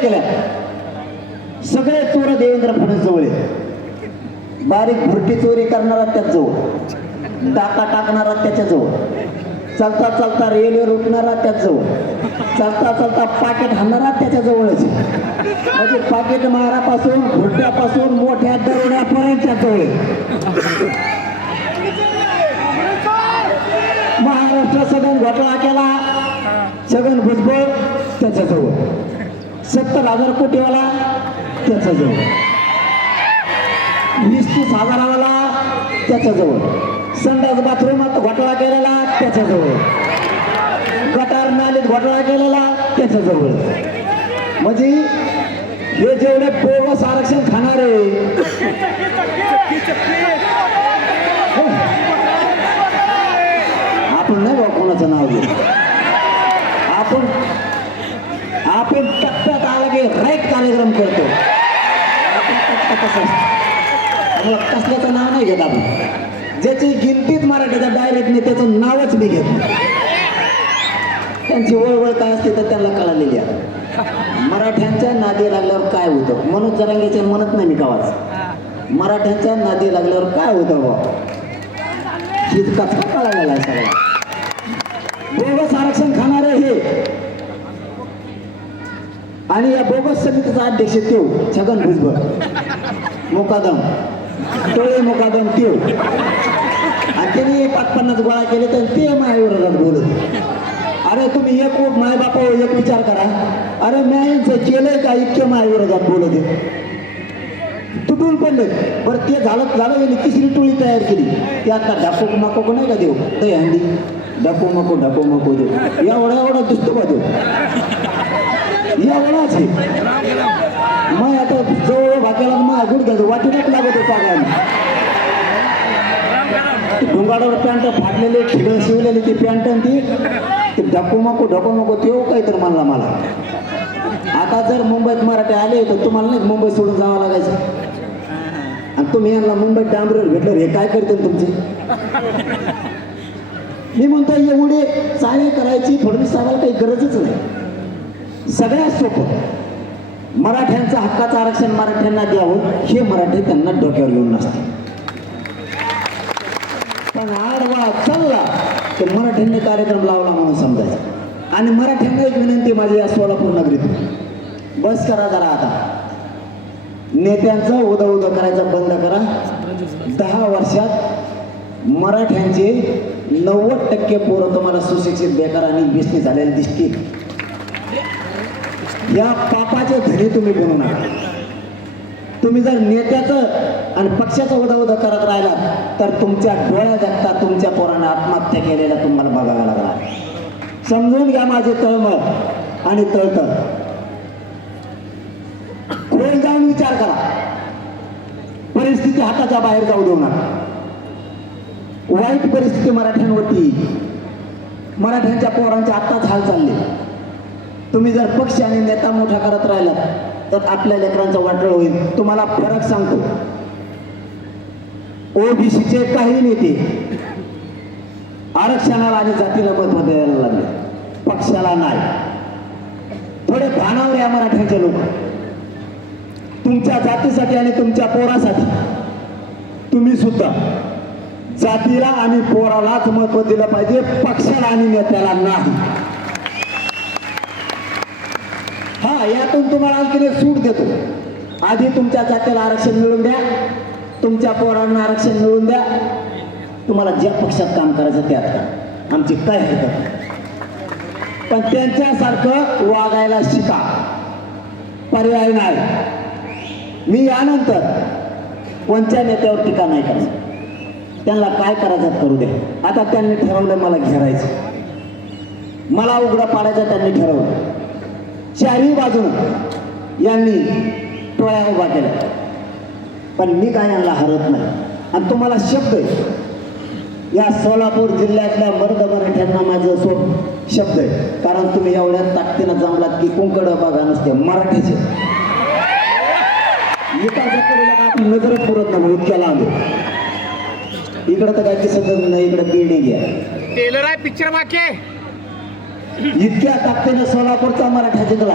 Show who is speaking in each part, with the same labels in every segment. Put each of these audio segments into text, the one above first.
Speaker 1: केल्या. सगळे चोर देवेंद्र फडणवीस जवळ आहेत. बारीक भुरटी चोरी करणारा त्याच जवळ डाका टाकणारा त्याच्याजवळ चालता चालता रेल्वेवर उठणारा त्याच चालता चालता पाकिट हाणणारा त्याच्या जवळच म्हणजे पाकिट मारापासून भुरट्यापासून मोठ्या दरोड्यापर्यंत जवळ महाराष्ट्र सदन घोटाळा केला. छगन भुजबळ त्याच्याजवळ. सत्तर हजार कोटीवाला त्याच्याजवळ वीस तीस हजारावाला त्याच्याजवळ संडास बाथरूमात घोटाळा केलेला त्याच्याजवळ गटार नालीत घोटाळा केलेला त्याच्याजवळ म्हणजे हे जेवढे बोगस आरक्षण खाणारे आपण नाही बा कोणाचं नाव घेऊ. आपण आपण टप्प्या आला की कार्यक्रम करतो. कसल्याचं नाव नाही घेत आपण. ज्याची गिनतीत मराठीचा डायरेक्ट नाही त्याचं नावच मी घेत त्यांची वळवळ काय असते तर त्यांना कळालेली आहे. मराठ्यांच्या नादी लागल्यावर काय होतं? मनोज जरांगीचे म्हणत नाही मी गावाच मराठ्यांच्या नादी लागल्यावर काय होतं बा ही कथा कळालेला आहे सगळ्या बोगस आरक्षण खाणारे हे. आणि या बोगस समितीचा अध्यक्ष तेव छगन भुजबळ. मोकादम. टोळे मुकादम तेव आणि त्यांनी पाच पन्नास गोळा केले तर ते माझ्याविरोधात बोलत अरे तुम्ही एक माय बापा एक विचार करा. अरे मी केलंय का इतके माझ्याविरोधात बोलत तुटून पडले. बरं ते झालं झालं गेली तिसरी टोळी तयार केली. ते आता डाको मको नाही का देऊ? दही हंडी. डाको मको डाको मको देऊ. एवढा एवढा दिसतो का देऊ. एवढाच आहे मग आता जवळ भाग्याला मग गुडघ्याचं वाटीनच लागत होता डोंगाडावर पॅन्ट फाटलेले खिगळ शिवलेली ती पॅन्ट आणि ती ते डको मको ढको मको तेव काही तर म्हणला मला. आता जर मुंबईत मराठी आले तर तुम्हाला नाही मुंबई सोडून जावं लागायचं? आणि तुम्ही यांना मुंबईत डांबरेवर भेटलं हे काय करतील तुमचे? मी म्हणतो एवढे चाळे करायची फडणवीस साहेबाला काही गरजच नाही. सगळ्यात सोपं मराठ्यांचं हक्काचं आरक्षण मराठ्यांना द्यावं हे मराठी त्यांना डोक्यावर घेऊन नसते. पण आडवा चालला तर मराठ्यांनी कार्यक्रम लावला म्हणून समजायचं. आणि मराठ्यांना एक विनंती माझी या सोलापूर नगरीत बस करा जरा आता. नेत्यांचा उदा उदा करायचा बंद करा. दहा वर्षात मराठ्यांचे नव्वद टक्के पोरं तुम्हाला सुशिक्षित बेकार आणि बेसनी झालेले दिसतील. या पापाचे धनी तुम्ही बनू नका तुम्ही जर नेत्याचं आणि पक्षाचं उदा उदा करत राहिलात तर तुमच्या डोळ्या जगता तुमच्या पोरांना आत्महत्या केलेल्या तुम्हाला बघाव्या लागणार. समजून घ्या माझे तळमळ आणि तळतळ. खोल जाऊन विचार करा. परिस्थिती हाताच्या बाहेर जाऊ देऊ नका. वाईट परिस्थिती मराठ्यांवरती मराठ्यांच्या पोरांचे आत्ताच हाल चालले. तुम्ही जर पक्ष आणि नेता मोठा करत राहिलात तर आपल्या लेकरांचा वाटळ होईल. तुम्हाला फरक सांगतो. ओबीसीचे काही नेते आरक्षणाला आणि जातीला महत्त्व द्यायला लागले. पक्षाला नाही. थोडे भानावर या मराठ्यांचे लोक. तुमच्या जातीसाठी आणि तुमच्या पोरासाठी तुम्ही सुद्धा जातीला आणि पोरालाच महत्त्व दिलं पाहिजे पक्षाला आणि नेत्याला नाही. हा यातून तुम्हाला आणखी एक सूट देतो. आधी तुमच्या जातीला आरक्षण मिळवून द्या. तुमच्या पोरांना आरक्षण मिळवून द्या. तुम्हाला ज्या पक्षात काम करायचं त्यात का आमची काय हरकत नाही. पण त्यांच्यासारखं वागायला शिका. पर्याय नाही. मी यानंतर कोणत्या नेत्यावर टीका नाही करायचं. त्यांना काय करायचं करू दे. आता त्यांनी ठरवलं मला घेरायचं. मला उघडं पाडायचं त्यांनी ठरवलं चारही बाजून यांनी टोळ्या उभा केल्या. पण मी काय यांना हरत नाही. आणि तुम्हाला शब्द आहे. या सोलापूर जिल्ह्यातल्या मर्द मराठ्यांना माझं सो शब्द आहे. कारण तुम्ही एवढ्या ताकदीनं जमलात की कुंकड बघा नसते मराठीचे. विकासाकडे आपण नजरच पुरत नाही. इतक्या लांब इकडं तर काय दिसत नाही. इकडं बिल्डिंग आहे
Speaker 2: टेलर आहे पिक्चर मागे
Speaker 1: इतक्या ताकदीनं सोलापूरचा मराठा जिंकला.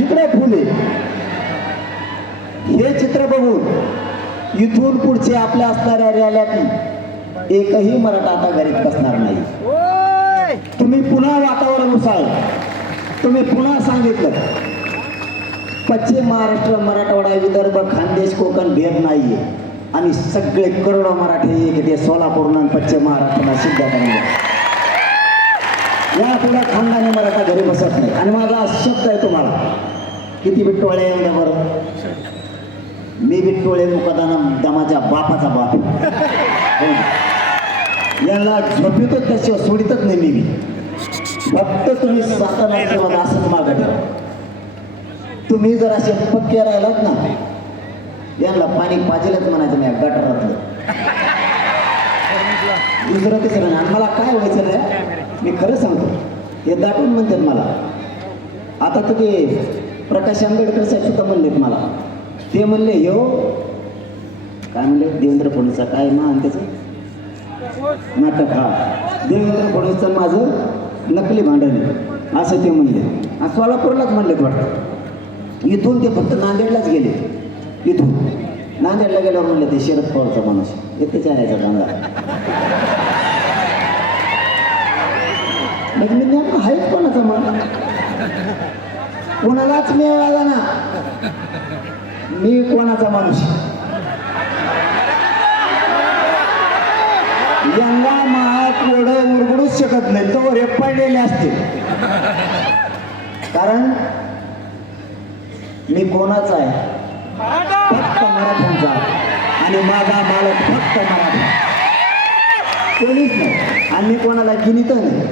Speaker 1: इकडे फुले. हे चित्र बघून इथून पुढचे आपल्या असणाऱ्या रॅल्यात एकही मराठा आता घरीत बसणार नाही. तुम्ही पुन्हा वातावरण उसाळ तुम्ही पुन्हा सांगितलं. पश्चिम महाराष्ट्र मराठवाडा विदर्भ खानदेश कोकण भेद नाहीये. आणि सगळे करोडो मराठी एक ते सोलापूर पश्चिम महाराष्ट्राला सिद्ध करून या पुढे खानदानी मराठा घरी बसत नाही. आणि माझा शब्द आहे तुम्हाला. किती बिट्टोळे एवढ्या बरं मी बिट्टोळे मुकदाना दमाच्या बापाचा बाप हो. यांना झोपितच त्याशिवाय सोडितच नाही मी. बी. फक्त तुम्ही सातारा असंच मागं तुम्ही जर असे पक्के राहिलात ना यांना पाणी पाजेलच म्हणायचं नाही गटरातलं. दुसरं तिसरं आणि मला काय व्हायचं रे? मी खरं सांगतो हे दाटून म्हणतात मला. आता तर ते प्रकाश आंबेडकर साहेब सुद्धा म्हणलेत मला. ते म्हणले यो हो. काय म्हणले? देवेंद्र फडणवीसचा काय ना आणि त्याचं? नाटक हा. देवेंद्र फडणवीसचं माझं नकली भांडण असं ते म्हणले. सोलापूरलाच म्हणलेत वाटतं. इथून ते फक्त नांदेडलाच गेले. इथून. नांदेडला गेल्यावर म्हणलं ते शरद पवारचा माणूस येतेच आणायचा चांगला म्हणजे मी नेमकं आहेच कोणाचा मग कोणालाच मिळाला ना. मी कोणाचा माणूस? यंदा महाग एवढं उरगडूच शकत नाही तो रेपडलेले असते कारण मी कोणाचा आहे? फक्त मराठ्यांचा. आणि माझा मालक फक्त मराठा. कोणीच नाही. आणि मी कोणाला गिनीत नाही.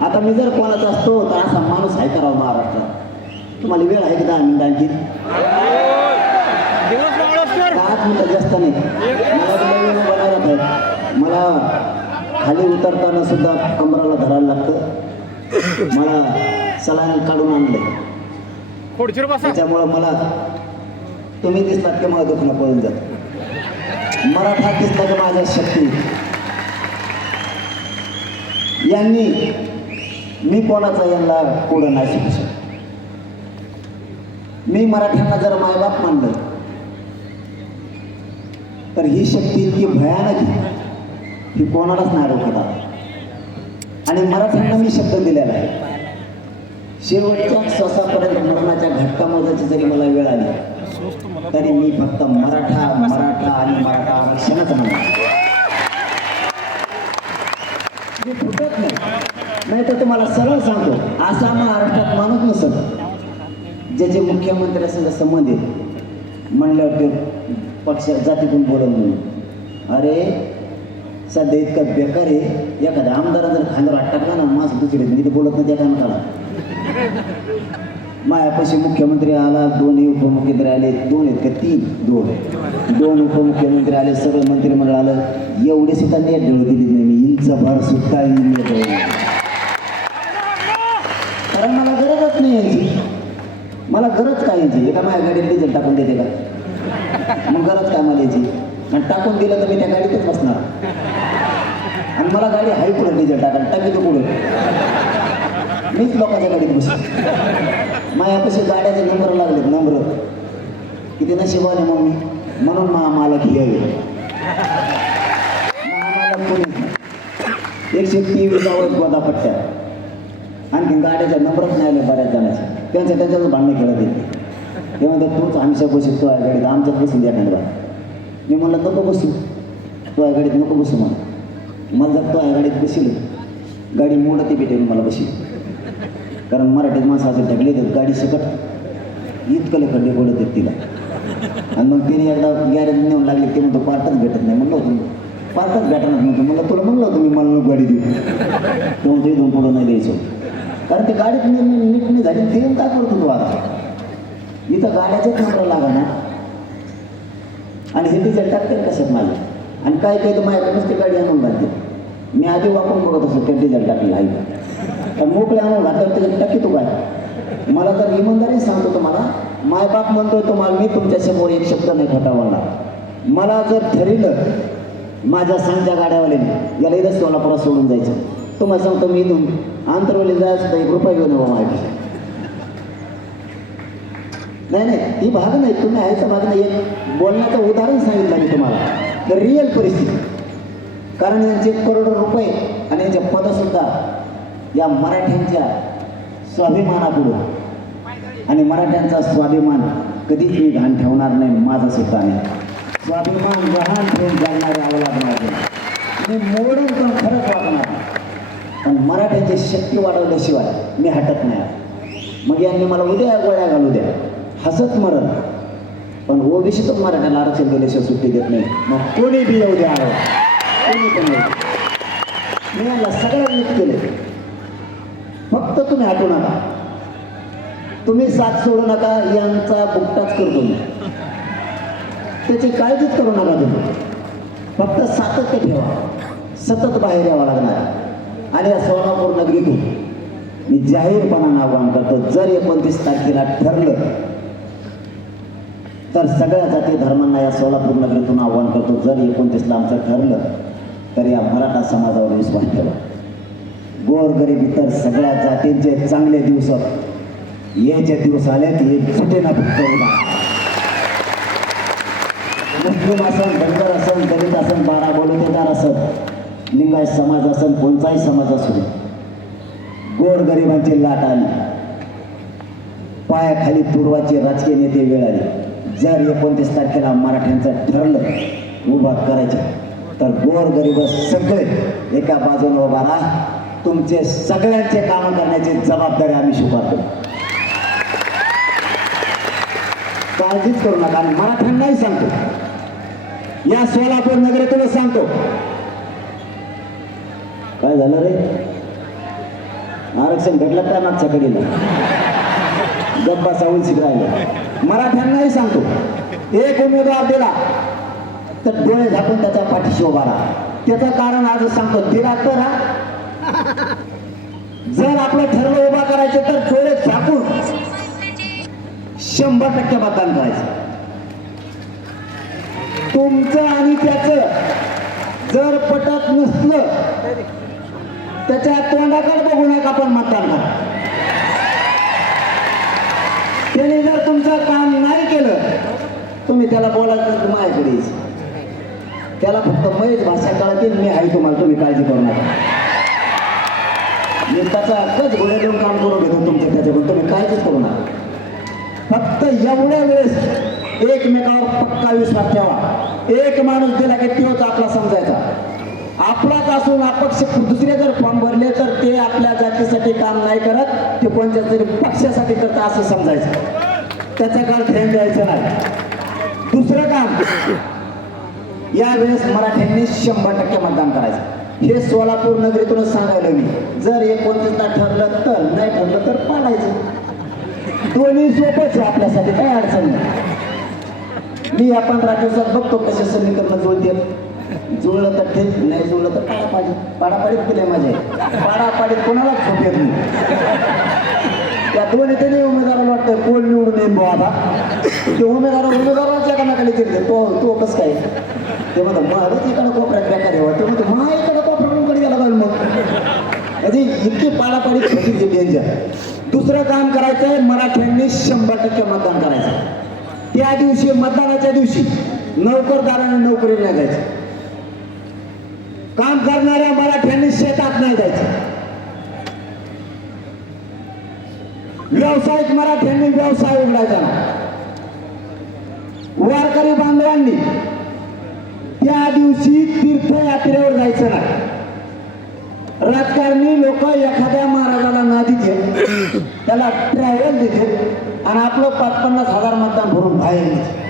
Speaker 1: आता मी जर कोणाचा असतो तर असा माणूस आहे करावा महाराष्ट्रात? तुम्हाला वेळ आहे की दहा मिनिटं आणखी दहाच मिनिटं जास्त नाही. मला आहे. मला खाली उतरताना सुद्धा कमराला धरायला लागतं. मला सलाईन काढून
Speaker 2: बसा.
Speaker 1: त्याच्यामुळं मला तुम्ही दिसलात की मला दुखणं पळून जात. मराठा दिसला की माझ्या शक्ती. यांनी मी कोणाचा यांना पुढं नाही शिकू शकत. मी मराठ्यांना जर मायबाप मानलं तर ही शक्ती इतकी भयानक आहे ही कोणालाच नाही रोखत आणि मराठ्यांना मी शब्द दिलेला आहे. शेवटच्या श्वासापर्यंत मरणाच्या घटका मोजायची जरी मला वेळ आली तरी मी फक्त मराठा मराठा आणि मराठा आरक्षणच म्हणणार मी फुटत नाही नाही तर तुम्हाला सरळ सांगतो असा महाराष्ट्रात माणूस नसत ज्याचे मुख्यमंत्री संघ संबंध आहेत म्हणल्यावर ते पक्ष जातीतून बोलत म्हणून अरे सध्या इतकं बेकार आहे. एखाद्या आमदारा जर खांद्यावर हात टाकला ना माझं दुसरे तिथे बोलत नाही त्या टायमाला मायापाशी मुख्यमंत्री आला दोन्ही उपमुख्यमंत्री आले दोन आहेत का तीन? दोन. दोन उपमुख्यमंत्री आले सगळं मंत्रिमंडळ आलं. एवढे सुद्धा नेट ढळ दिली नाही. मी इंच भर सुद्धा नेट ढळ दिली. कारण मला गरजच नाही यांची मला गरज काय यायची एका माझ्या गाडीत डिझेल टाकून देते का? मग गरज काय मला यायची आणि टाकून दिलं तर मी त्या गाडीतच बसणार. आणि मला गाडी हाय पुढे डिझेल टाकायला टाकी तो पुढे. मीच लोकांच्या गाडीत बसतो मायापाशी गाड्याचे नंबर लागलेत नंबर. किती नशिबाने मग म्हणून मा मालक ही महामालक कोणीच एकशे तेवीस आवाज गोदापट्ट्या. आणखी गाड्याच्या नंबरच नाही आले बऱ्याच जणांचे. त्यांच्या त्यांच्याच भांडणं खेळत येते. ते म्हणतात तूच आमच्या बसत तो आहे गाडीत आमच्यात बसून द्या खंडवा मी म्हणलं नको बसू. तो आहे गाडीत नको बसू मला मला जर तो आहे गाडीत गाडी मोडते भेटेल मला बशी कारण मराठीत माणसं असं ढकले देत गाडी सकट. इतकं खड्डे बोलत आहेत तिला. आणि मग तिने एकदा गॅरेज नेऊन लागले ते म्हणतो पार्टच भेटत नाही. म्हणलं होतं पार्टच भेटणार नव्हतं. म्हणलं तुला म्हणलं होतं मी मला गाडी देऊ. तो म्हणतो इथून पुढं नाही द्यायचं. कारण ते गाडीत नीट नाही झाली ते काय करतो तू आता? इथं गाड्याचंच नंबर लागा ना. आणि हे डिझेल टाकते कशात माझे आणि काय काय तर माझ्याकडे ती गाडी आणून घालते. मी आधी वापरून बघत असतो ते डिझेल टाकलेलं आहे. तर मोकळे आणून घातलं त्याच्यात टाकी तू काय? मला तर इमानदारी सांगतो तुम्हाला मायबाप म्हणतोय तुम्हाला मी तुमच्यासमोर एक शब्द नाही खोटा मला जर ठरलं माझ्या सांगच्या गाड्यावाल्याने याला इथं सोलापुरात सोडून जायचं. तुम्हाला सांगतो मी इथून आंतरवली जायचं तर एक रुपया घेऊन येऊ माझ्याकडे. नाही नाही ही भाग नाही तुम्ही आहेचा भाग नाही. एक बोलण्याचं उदाहरण सांगितलं मी तुम्हाला. तर रिअल परिस्थिती. कारण यांचे करोडो रुपये आणि यांचे पदसुद्धा या मराठ्यांच्या स्वाभिमानापुढं. आणि मराठ्यांचा स्वाभिमान कधीच मी घाण ठेवणार नाही माझा सुद्धा नाही. स्वाभिमान गहाण ठेवून जगणारे अवलाद माझे. मी मोडून पण खरंच वागणार पण मराठ्यांची शक्ती वाढवल्याशिवाय मी हटत नाही. मग यांनी मला उद्या गोळ्या घालू द्या. हसत मरण पण ओबीसीतच मराठ्याला आरक्षण दिल्याशिवाय सुट्टी देत नाही. मग कोणी बी येऊ द्या कोणी पण मी यांना सगळ्यात नीट केले फक्त तुम्ही हटू नका. तुम्ही साथ सोडू नका. यांचा बुकटाच करतो मी त्याची काळजीच करू नका तुम्ही. फक्त सातत्य ठेवा. सतत बाहेर यावं लागणार. आणि या सोलापूर नगरीतून मी जाहीरपणानं आव्हान करतो जर एकोणतीस तारखेला ठरलं तर सगळ्या जाती धर्मांना या सोलापूर नगरीतून आव्हान करतो जर एकोणतीसला आमचं ठरलं तर या मराठा समाजावर विश्वास ठेवा. गोरगरीब इतर सगळ्या जातींचे चांगले दिवस याचे दिवस आले की सुटे ना फक्त मुस्लिम असन धनगर असन दलित असन बारा बलुतेदार असत लिंगायत समाज असेल कोणताही समाज असू दे. गोरगरिबांची लाट आली. पायाखाली पूर्वाचे राजकीय नेते वेळ आली जर एकोणतीस तारखेला मराठ्यांचं ठरलं उभा करायचं तर गोरगरीब सगळे एका बाजूने उभा राहा. तुमचे सगळ्यांचे काम करण्याची जबाबदारी आम्ही स्वीकारतो. काळजीच करू नका आणि मराठ्यांनाही सांगतो. या सोलापूर नगरीतूनच सांगतो. झालं रे आरक्षण भेटलं काय मागच्या कडीला गप्पा सावून राहिलं मराठ्यांनाही सांगतो एक उमेदवार दिला तर डोळे झाकून त्याच्या पाठीशी उभा राहा. त्याचं कारण आज सांगतो दिला तर जर आपलं ठरलं उभा करायचं तर डोळे झाकून शंभर टक्के मतदान करायचं. तुमचं आणि त्याचं जर पटत नसलं त्याच्या तोंडाकडे बघू नका आपण मतदान त्याने जर तुमचं काम नाही केलं तुम्ही त्याला बोलायचं माझ्याकडे यायचं. त्याला फक्त मयच भाषा कळतील मी आहे तुम्हाला तुम्ही काळजी करू नका. मी त्याचा अक्कच घोडे देऊन काम करून घेतो तुमच्या त्याच्याकडून तुम्ही काळजीच करू नका. फक्त एवढ्या वेळेस एकमेकावर पक्का विश्वास ठेवा. एक माणूस दिला की तोच आपला समजायचा. आपलाच असून अपक्ष दुसरे जर फॉर्म भरले तर ते आपल्या जातीसाठी काम नाही करत ते कोणत्या तरी पक्षासाठी करतं असं समजायचं. त्याचा काळ ध्यान द्यायचं नाही. दुसरं काम यावेळेस मराठ्यांनी शंभर टक्के मतदान करायचं. हे सोलापूर नगरीतूनच सांगायला मी. जर एकोणतीसला ठरलं तर नाही ठरलं तर पाडायचं. दोन्ही सोपच आहे आपल्यासाठी काय अडचण नाही. मी या पंधरा दिवसात बघतो कसे समीकरण जुळते जुळलं तर ठीक नाही जुळलं तर पाडा पाहिजे पाडापाडीत केले माझे. पाडापाडीत कोणालाच झोप येत नाही. त्या दोन्ही त्यांनी उमेदवाराला वाटतं कोण निवडून येईन भाऊ आता? ते उमेदवार उमेदवाराच्या कानाखाली चिरते तो तो कसं काय? ते म्हणतो महाराज इकडं कोपऱ्यात बेकार आहे. वाटतं म्हणतो महा इकडं कोपऱ्याकडे गेला पाहिजे मग. म्हणजे इतकी पाडापाडी होती डेंजर दुसरं काम करायचं आहे मराठ्यांनी शंभर टक्के मतदान करायचं त्या दिवशी मतदानाच्या दिवशी नोकरदारांना नोकरीला लागायची जायचं. काम करणाऱ्या मराठ्यांनी शेतात नाही जायचं. व्यावसायिक मराठ्यांनी व्यवसाय उघडायचा. वारकरी बांधवांनी त्या दिवशी तीर्थयात्रेवर जायचं नाही. राजकारणी लोक एखाद्या महाराजाला नादी घेत त्याला ट्रॅव्हल देते आणि आपलं पाच पन्नास हजार मतदान भरून बाहेर निघते.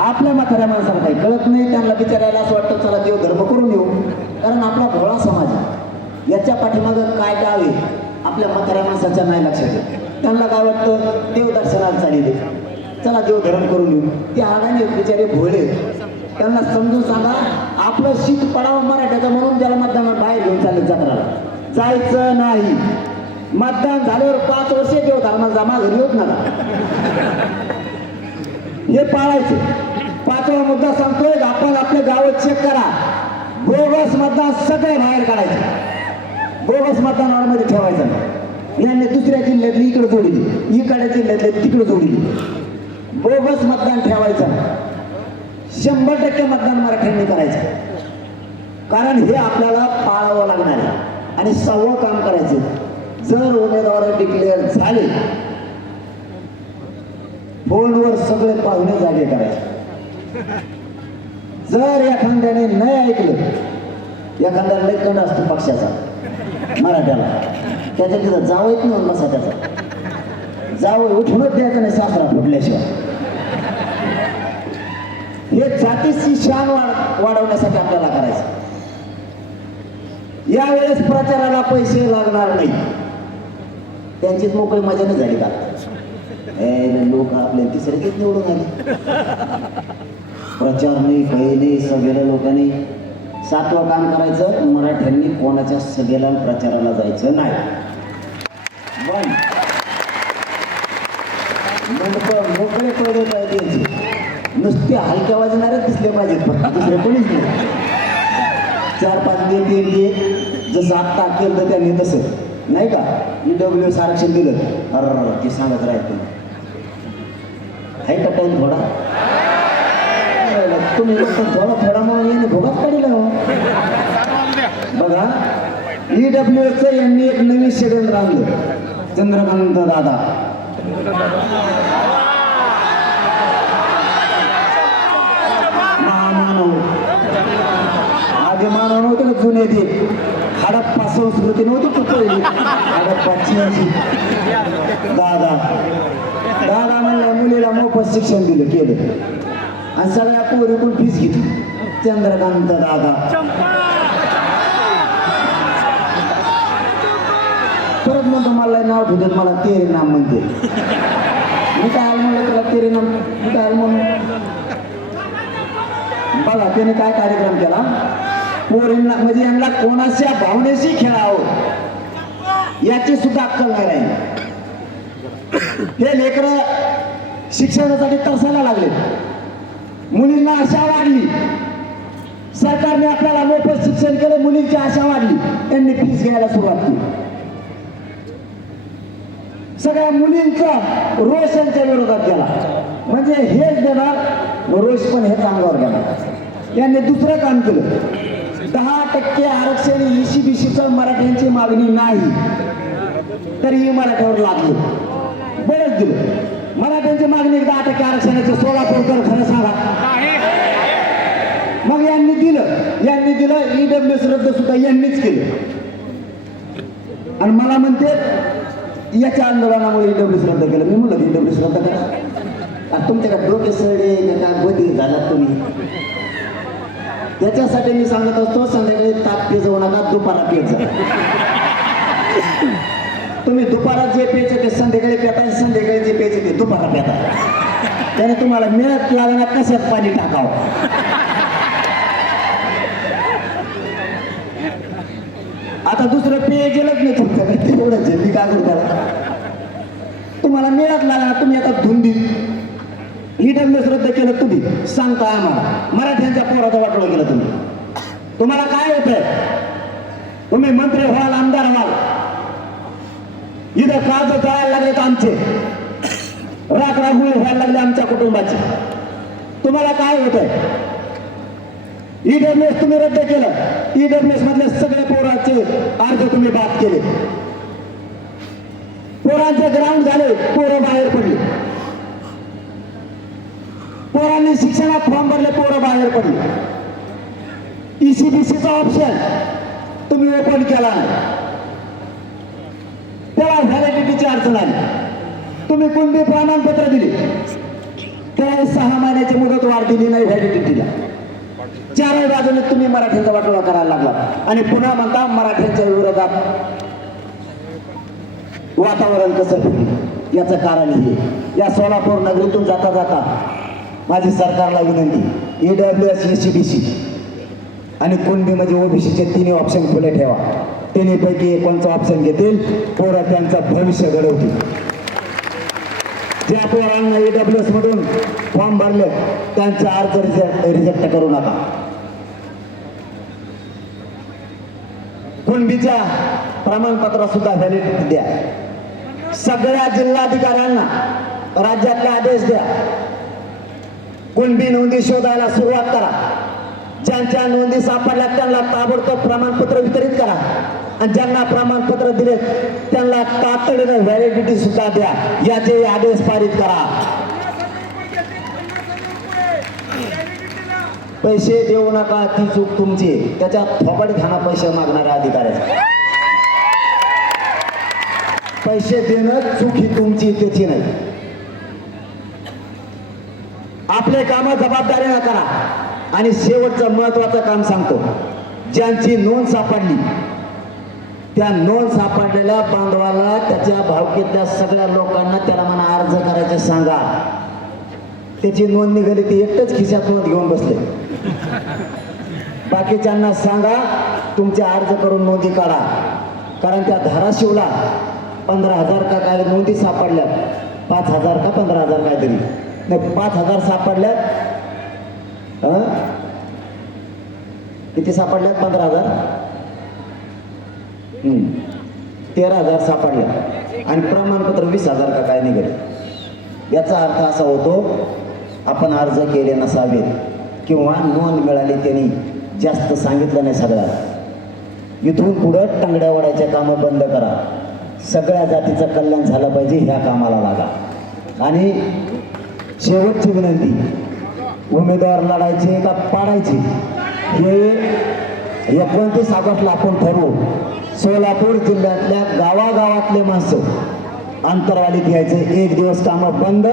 Speaker 1: आपल्या म्हाताऱ्या माणसाला काही कळत नाही त्यांना बिचारायला असं वाटतं चला देव धर्म करून येऊ. कारण आपला भोळा समाज याच्या पाठीमागं काय गाव आहे आपल्या म्हाताऱ्या माणसाच्या नाही लक्षात येत. त्यांना काय वाटतं देव दर्शनाला चालले चला देव धर्म करून येऊ. ते आडाने बिचारे भोळे त्यांना समजून सांगा आपलं शीत पडावं मराठ्याचं म्हणून त्याला मतदानात बाहेर घेऊन चालले जत्राला जायचं नाही. मतदान झाल्यावर पाच वर्षे देव धर्माला जमा घरी होत नका हे पाळायचे. पाचवा मुद्दा सांगतोय आपण आपले गाव चेक करा. बोगस मतदान सगळे बाहेर काढायचे. बोगस मतदानमध्ये ठेवायचं. यांनी दुसऱ्या जिल्ह्यातली इकडे जोडली. इकडे जिल्ह्यातले तिकडे जोडली. बोगस मतदान ठेवायचं. शंभर टक्के मतदान मराठ्यांनी करायचं. कारण हे आपल्याला पाळावं लागणार आहे. आणि सव्वा काम करायचं. जर उमेदवार डिक्लेअर झाले फोनवर सगळे पाहुणे जागे करायचे. जर एखाद्याने नाही ऐकलं एखाद्याला लेखन असतो पक्षाचा मराठ्याला. त्याच्या तिथं जावं म्हणून बसा त्याचा. जावं उठूनच द्यायचं नाही सासरा फुटल्याशिवाय. हे जातीची शान वाढ वाढवण्यासाठी आपल्याला करायचं. यावेळेस प्रचाराला पैसे लागणार नाही. त्यांचीच मोकळी मजा नाही झाली का? लोक आपले तिसऱ्याचीच निवडून आले? प्रचार नाही काही नाही सगळ्या लोकांनी सातवं काम करायचं मराठ्यांनी कोणाच्या सगळ्याला प्रचाराला जायचं नाही. पण मंडप मोकळे पडले पाहिजे नुसते हलक्या वाजणारे दिसले पाहिजेत फक्त दुसरे कोणीच नाही. चार पाच नेते नेते जसं आत्ता केलं तर त्यांनी तसं. नाही का? ईडब्ल्यू डब्ल्यू एस आरक्षण दिलं. अर ते सांगत राहतो आहे का टाईम थोडा तुम्ही थोडा थोडा म्हणून येणे काढील हो बघा ई डब्ल्यू एसचं यांनी एक नवीन शेड्यूल आणलं चंद्रकांत दादा महामानव आधी मानव नव्हते ना जुने ते हडप्पा संस्कृती नव्हती तू पहिली हडप्पा दादा दादा म्हणल्या मुलीला मोफत शिक्षण दिलं केलं. आणि सगळ्या पोरीकडून फीस घेतली. चंद्रकांत दादा. परत म्हणतो मला नाव ठेवतात मला तेरे नाम म्हणते. मी काय म्हणलं तुला तेरे नाम मी काय म्हणून. बघा त्याने काय कार्यक्रम केला? पोरींना म्हणजे यांना कोणाच्या भावनेशी खेळावं याची सुद्धा अक्कल नाही. हे लेकर शिक्षणासाठी तरसायला लागले. मुलींना आशा वाढली. सरकारने आपल्याला मोफत शिक्षण केलं मुलींची आशा वाढली. त्यांनी फीस घ्यायला सुरुवात केली. सगळ्या मुलींचा रोष यांच्या विरोधात गेला. म्हणजे हेच देणार रोष पण हेच अंगावर गेला यांनी दुसरं काम केलं. दहा टक्के आरक्षण इशी बिशीचं मराठ्यांची मागणी नाही. तरीही मराठ्यावर लागली. दिलं मराठ्यांची मागणी दहा टक्के आरक्षणाचे सोलापूरकर खरं सांगा. मग यांनी दिलं. यांनी दिलं ईडब्ल्यू रद्द सुद्धा यांनीच केलं. आणि मला म्हणते याच्या आंदोलनामुळे ईडब्ल्यूस रद्द केलं. मी म्हणलं ईडब्ल्यूस रद्द करा. आणि तुमच्याकडे डोके सडे का काय बधी झालात तुम्ही. त्याच्यासाठी मी सांगत असतो संध्याकाळी ताप पे जाऊ नका दुपारा पेत जा. तुम्ही दुपारात जे प्यायचं ते संध्याकाळी पेता संध्याकाळी जे पेचे ते दुपारा पेता त्याने तुम्हाला मिळत लागणार कशात पाणी टाकावं? आता दुसरं पेयजलच नाही तुमच्याकडे तेवढंच आहे मी काय तुम्हाला मिळत लागणार तुम्ही आता धुंदी ईडब्ल्यूएस श्रद्धा केलं तुम्ही सांगता आम्हाला. मराठ्यांच्या पोराचं वाटोळं केलं तुम्ही. तुम्हाला काय होतंय? तुम्ही मंत्री व्हाल आमदार व्हाल. इथं काज तळायला लागलेत आमचे. राखराखुळी व्हायला लागले आमच्या कुटुंबाचे. तुम्हाला काय होतंय? ईडब्ल्यूएस तुम्ही रद्द केलं. ईडब्ल्यूएस मधले सगळे पोराचे अर्ज तुम्ही बाद केले. पोरांचे ग्राउंड झाले पोरं बाहेर पडले. पोरांनी शिक्षणात फॉर्म भरले पोरं बाहेर पडले. ईसीबीसीचा ऑप्शन तुम्ही ओपन केला नाही. त्याला व्हॅलिडिटीची अडचण आली. तुम्ही कुणबी प्रमाणपत्र दिले? त्याला सहा महिन्याची मुदत वाढ दिली नाही व्हॅलिडिटीला चारही बाजूने तुम्ही मराठ्यांचा वाटोळा करायला लागला. आणि पुन्हा म्हणता मराठ्यांच्या विरोधात वातावरण कसं याचं कारण हे. या सोलापूर नगरीतून जाता जाता माझी सरकारला विनंती E W S S C B C आणि कुणबीमध्ये म्हणजे ओबीसीचे तिन्ही ऑप्शन खुले ठेवा. तिन्हीपैकी कोणचं ऑप्शन घेतील. पोरं त्यांचं भविष्य घडवतील. ज्या पोरांना ईडब्ल्यू एस मधून फॉर्म भरले त्यांचा अर्ज रिजेक्ट रिजेक्ट करू नका. कुणबीच्या प्रमाणपत्र सुद्धा व्हॅलिडिटी द्या. सगळ्या जिल्हाधिकाऱ्यांना राज्यातले आदेश द्या. कुणबी नोंदी शोधायला सुरुवात करा. ज्यांच्या नोंदी सापडल्या त्यांना ताबडतोब प्रमाणपत्र वितरित करा. आणि ज्यांना प्रमाणपत्र दिले त्यांना तातडीनं व्हॅलिडिटी सुद्धा द्या. याचे आदेश पारित करा. पैसे देऊ नका ती चूक तुमची. त्याच्या थोबड खाना पैसे मागणाऱ्या अधिकाऱ्याचा. पैसे देणं चूक ही तुमची त्याची नाही. आपले काम जबाबदारीनं करा आणि शेवटचं महत्वाचं काम सांगतो. ज्यांची नोंद सापडली त्या नोंद सापडलेल्या बांधवाला त्याच्या भावकीतल्या सगळ्या लोकांना त्याला मला अर्ज करायचे सांगा. त्याची नोंद निघाली ती एकटंच खिशात नोंद घेऊन बसले. बाकीच्यांना सांगा तुमचे अर्ज करून नोंदी काढा. कारण त्या धाराशिवला पंधरा हजार का काय नोंदी सापडल्या. पाच हजार का पंधरा हजार काहीतरी. नाही पाच हजार सापडल्यात किती सापडल्यात पंधरा हजार. तेरा हजार सापडला. आणि प्रमाणपत्र वीस हजार का काय निघाले? याचा अर्थ असा होतो आपण अर्ज केले नसावेत किंवा नोंद मिळाली त्यांनी जास्त सांगितलं नाही सगळ्यात. इथून पुढं टंगड्या वडायचे कामं बंद करा. सगळ्या जातीचं कल्याण झालं पाहिजे ह्या कामाला लागा. आणि शेवटची विनंती उमेदवार लढायचे का पाडायचे हे एकोणतीस ऑगस्टला आपण ठरवू. सोलापूर जिल्ह्यातल्या गावागावातले माणसं आंतरवाडीत यायचे. एक दिवस कामं बंद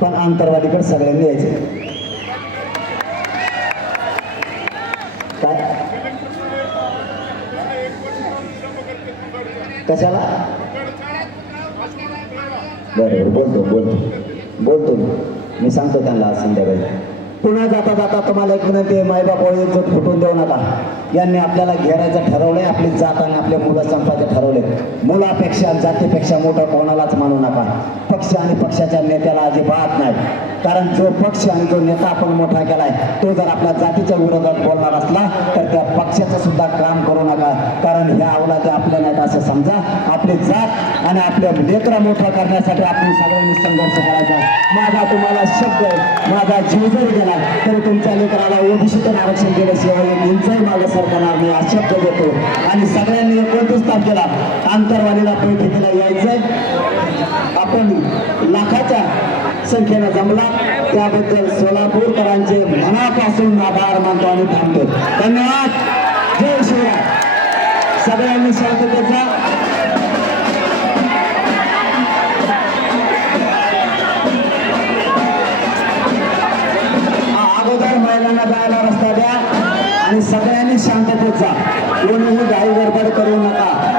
Speaker 1: पण आंतरवाडीकडे सगळ्यांनी यायचे. काय? कशाला? बरोबर बोलतो बोलतो. बोलतो. मी सांगतो त्यांना आज संध्याकाळी. पुन्हा जाता जाता तुम्हाला एक विनंती आहे मायबाप इज्जत फुटून देऊ नका. यांनी आपल्याला घेरायचं ठरवलंय आपली जात आणि आपले मुलं संपायचं ठरवले मुलापेक्षा जातीपेक्षा मोठं कोणालाच मानू नका. पक्ष आणि पक्षाच्या नेत्याला अजिबात नाही. कारण जो पक्ष आणि जो नेता आपण मोठा केलाय तो जर आपल्या जातीच्या विरोधात बोलणार असला तर त्या पक्षाचं सुद्धा काम करू नका. कारण ह्या अवलादे आपल्या नाहीत असं समजा आपली जात आणि आपल्या लेकरा मोठं करण्यासाठी आपण सगळ्यांनी संघर्ष करायचा. माझा तुम्हाला शब्द आहे माझा जीव जरी गेला तरी तुमच्या लेकराला ओबीसीतून आरक्षण दिल्याशिवाय एक इंचही मागं सरकारणार मी हा शब्द देतो. आणि सगळ्यांनी एकोणतीस तारखेला आंतरवालीला बैठकीला यायचंय. आपण लाखाच्या संख्येनं जमला. त्याबद्दल सोलापूरकरांचे मनापासून आभार मानतो आणि थांबतो. धन्यवाद. जय शिवराय सगळ्यांनी शांततेचा अगोदर महिलांना जायला रस्ता द्या आणि सगळ्यांनी शांततेचा कोणीही गाई गडबड करू नका.